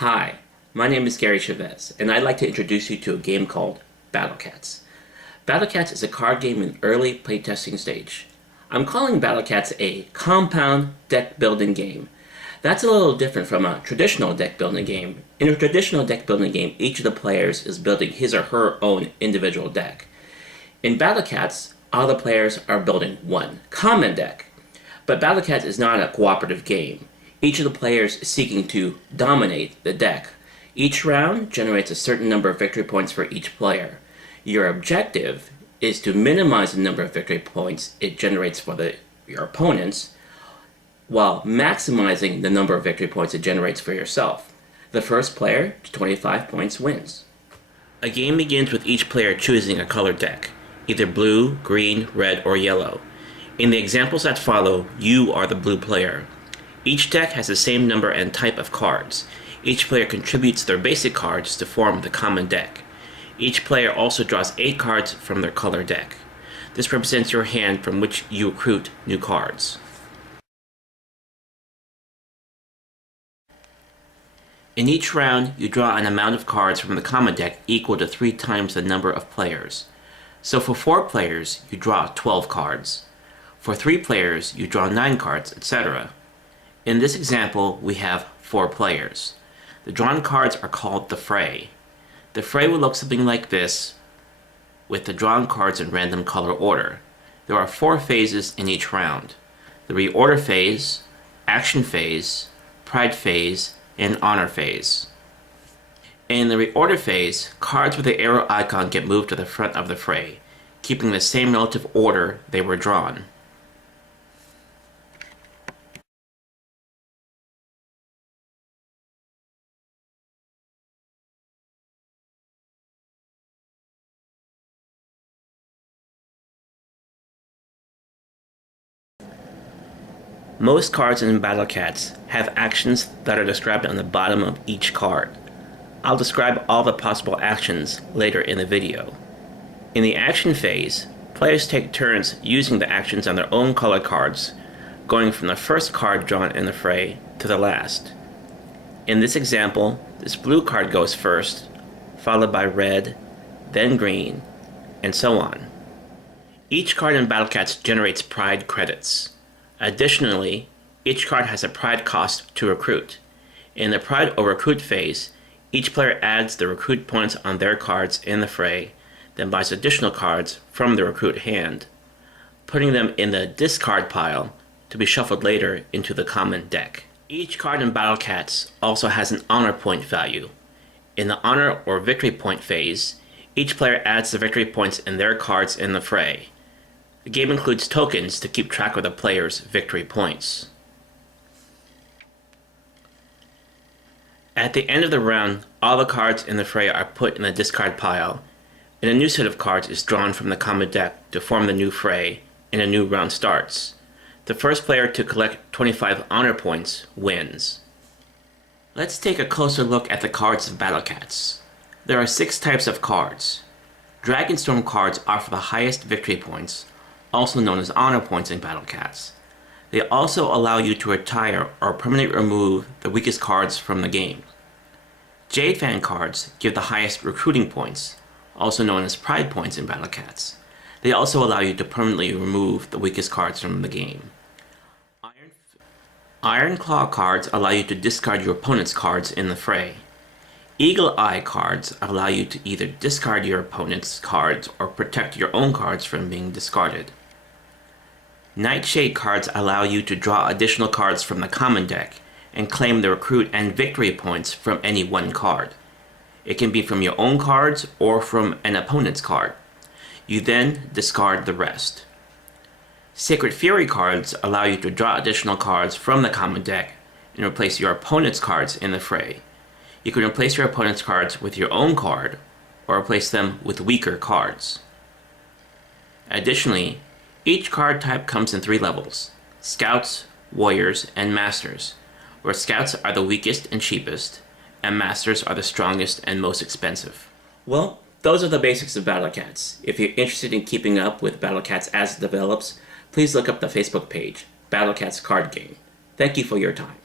Hi, my name is Gary Chavez, and I'd like to introduce you to a game called Battlecats. Battlecats is a card game in early playtesting stage. I'm calling Battlecats a compound deck building game. That's a little different from a traditional deck building game. In a traditional deck building game, each of the players is building his or her own individual deck. In Battlecats, all the players are building one common deck. But Battlecats is not a cooperative game. Each of the players is seeking to dominate the deck. Each round generates a certain number of victory points for each player. Your objective is to minimize the number of victory points it generates for your opponents, while maximizing the number of victory points it generates for yourself. The first player to 25 points wins. A game begins with each player choosing a colored deck, either blue, green, red, or yellow. In the examples that follow, you are the blue player. Each deck has the same number and type of cards. Each player contributes their basic cards to form the common deck. Each player also draws 8 cards from their color deck. This represents your hand from which you recruit new cards. In each round, you draw an amount of cards from the common deck equal to 3 times the number of players. So for 4 players, you draw 12 cards. For 3 players, you draw 9 cards, etc. In this example, we have 4 players. The drawn cards are called the fray. The fray will look something like this, with the drawn cards in random color order. There are 4 phases in each round: the reorder phase, action phase, pride phase, and honor phase. In the reorder phase, cards with the arrow icon get moved to the front of the fray, keeping the same relative order they were drawn. Most cards in Battlecats have actions that are described on the bottom of each card. I'll describe all the possible actions later in the video. In the action phase, players take turns using the actions on their own colored cards, going from the first card drawn in the fray to the last. In this example, this blue card goes first, followed by red, then green, and so on. Each card in Battlecats generates pride credits. Additionally, each card has a pride cost to recruit. In the pride or recruit phase, each player adds the recruit points on their cards in the fray, then buys additional cards from the recruit hand, putting them in the discard pile to be shuffled later into the common deck. Each card in Battlecats also has an honor point value. In the honor or victory point phase, each player adds the victory points in their cards in the fray. The game includes tokens to keep track of the player's victory points. At the end of the round, all the cards in the fray are put in the discard pile, and a new set of cards is drawn from the common deck to form the new fray, and a new round starts. The first player to collect 25 honor points wins. Let's take a closer look at the cards of Battlecats. There are 6 types of cards. Dragonstorm cards offer the highest victory points, also known as honor points in Battlecats. They also allow you to retire or permanently remove the weakest cards from the game. Jade Fan cards give the highest recruiting points, also known as pride points in Battlecats. They also allow you to permanently remove the weakest cards from the game. Iron Claw cards allow you to discard your opponent's cards in the fray. Eagle Eye cards allow you to either discard your opponent's cards or protect your own cards from being discarded. Nightshade cards allow you to draw additional cards from the common deck and claim the recruit and victory points from any one card. It can be from your own cards or from an opponent's card. You then discard the rest. Sacred Fury cards allow you to draw additional cards from the common deck and replace your opponent's cards in the fray. You can replace your opponent's cards with your own card or replace them with weaker cards. Additionally, each card type comes in 3 levels: Scouts, Warriors, and Masters, where Scouts are the weakest and cheapest, and Masters are the strongest and most expensive. Well, those are the basics of Battlecats. If you're interested in keeping up with Battlecats as it develops, please look up the Facebook page, Battlecats Card Game. Thank you for your time.